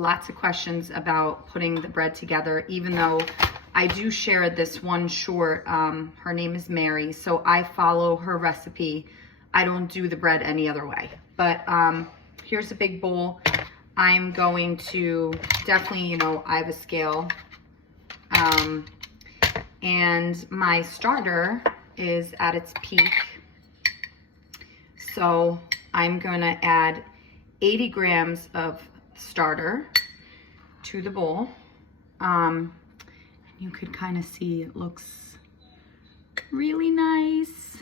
lots of questions about putting the bread together, even though I do share this one short. Her name is Mary, so I follow her recipe. I don't do the bread any other way. But here's a big bowl. I'm going to definitely, you know, I have a scale. And my starter is at its peak. So I'm gonna add 80 grams of starter to the bowl. You could kind of see it looks really nice.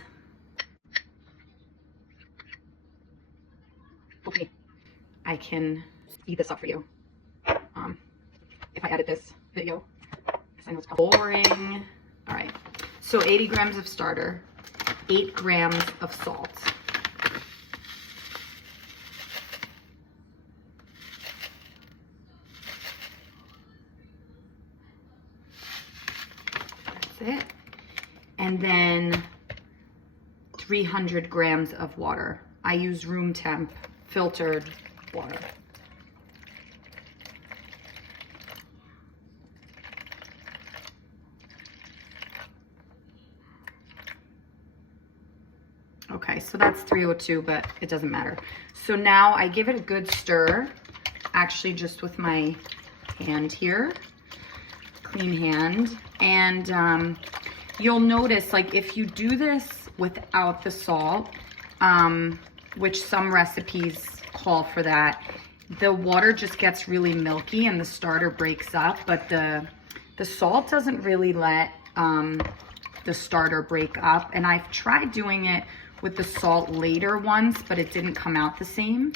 Okay, I can speed this up for you. If I edit this video, because I know it's boring. All right, so 80 grams of starter, 8 grams of salt. It. And then 300 grams of water. I use room temp filtered water. Okay, so that's 302, but it doesn't matter. So now I give it a good stir, actually just with my hand here, clean hand. And you'll notice, like, if you do this without the salt, which some recipes call for that, the water just gets really milky and the starter breaks up, but the salt doesn't really let the starter break up. And I've tried doing it with the salt later once, but it didn't come out the same,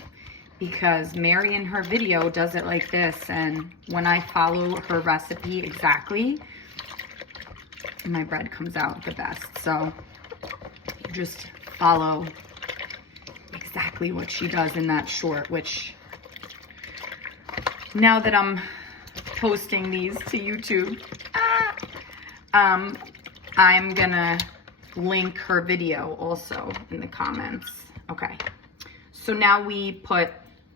because Mary in her video does it like this, and when I follow her recipe exactly, my bread comes out the best. So you just follow exactly what she does in that short, which now that I'm posting these to YouTube, I'm gonna link her video also in the comments. Okay, so now we put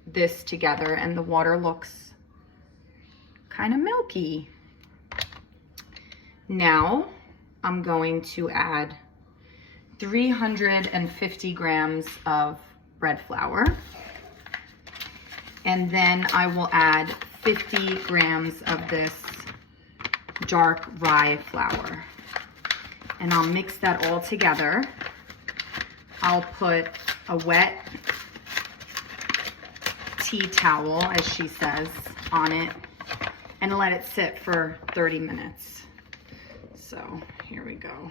this together and the water looks kind of milky. Now I'm going to add 350 grams of bread flour, and then I will add 50 grams of this dark rye flour, and I'll mix that all together. I'll put a wet tea towel, as she says, on it and let it sit for 30 minutes. So here we go.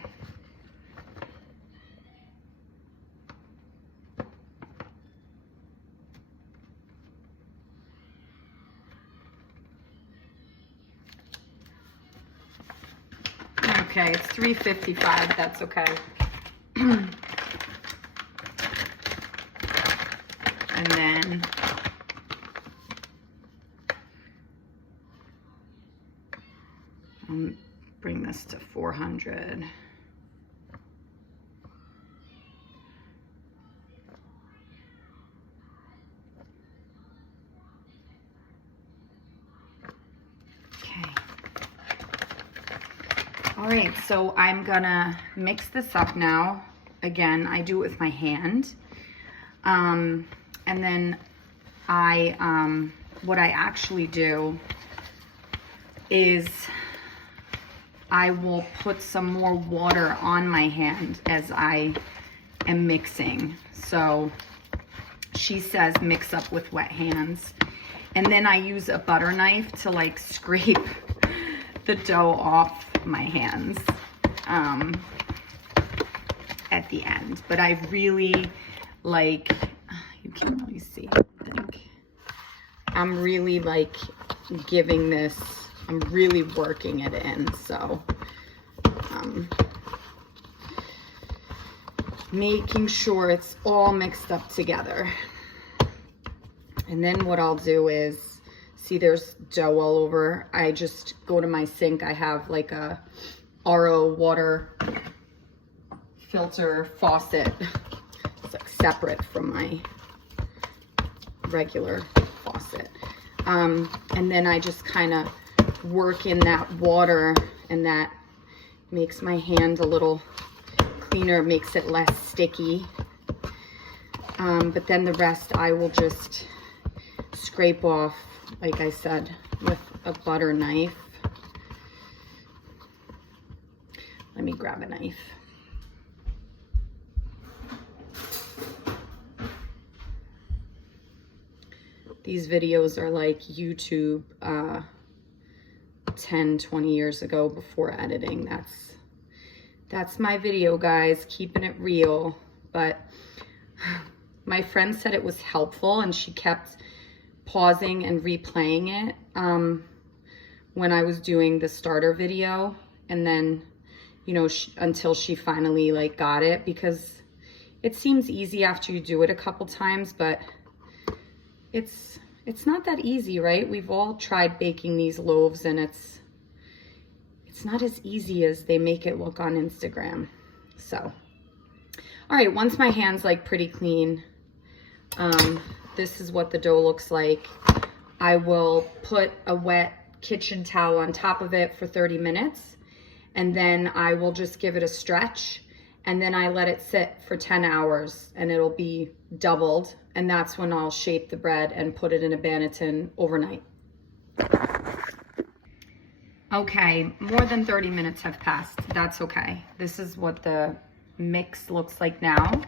Okay, it's 3:55, that's okay. And then bring this to 400. Okay. All right, so I'm gonna mix this up now. Again, I do it with my hand. And then what I actually do is I will put some more water on my hand as I am mixing. So she says mix up with wet hands. And then I use a butter knife to like scrape the dough off my hands at the end. But I really like, you can't really see, I think. I'm really like giving this, I'm really working it in, so making sure it's all mixed up together. And then what I'll do is, see there's dough all over. I just go to my sink. I have like a RO water filter faucet. It's like separate from my regular faucet. And then I just kind of work in that water, and that makes my hand a little cleaner, makes it less sticky. But then the rest I will just scrape off, like I said, with a butter knife. Let me grab a knife. These videos are like YouTube 10, 20 years ago before editing. That's my video, guys, keeping it real. But my friend said it was helpful, and she kept pausing and replaying it when I was doing the starter video. And then, you know, until she finally like got it, because it seems easy after you do it a couple times, but it's not that easy, right? We've all tried baking these loaves, and it's not as easy as they make it look on Instagram. So, all right, once my hand's like pretty clean, this is what the dough looks like. I will put a wet kitchen towel on top of it for 30 minutes, and then I will just give it a stretch, and then I let it sit for 10 hours, and it'll be doubled, and that's when I'll shape the bread and put it in a banneton overnight. Okay, more than 30 minutes have passed. That's okay. This is what the mix looks like now.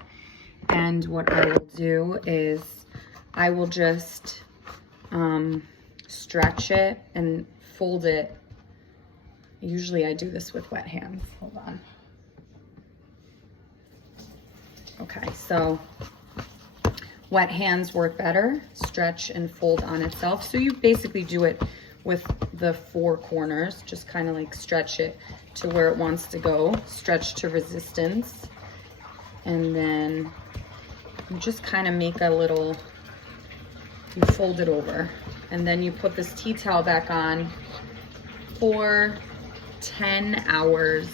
And what I will do is I will just stretch it and fold it. Usually I do this with wet hands. Hold on. Okay, so wet hands work better. Stretch and fold on itself. So you basically do it with the four corners. Just kind of like stretch it to where it wants to go. Stretch to resistance. And then you just kind of make a little, you fold it over. And then you put this tea towel back on for 10 hours.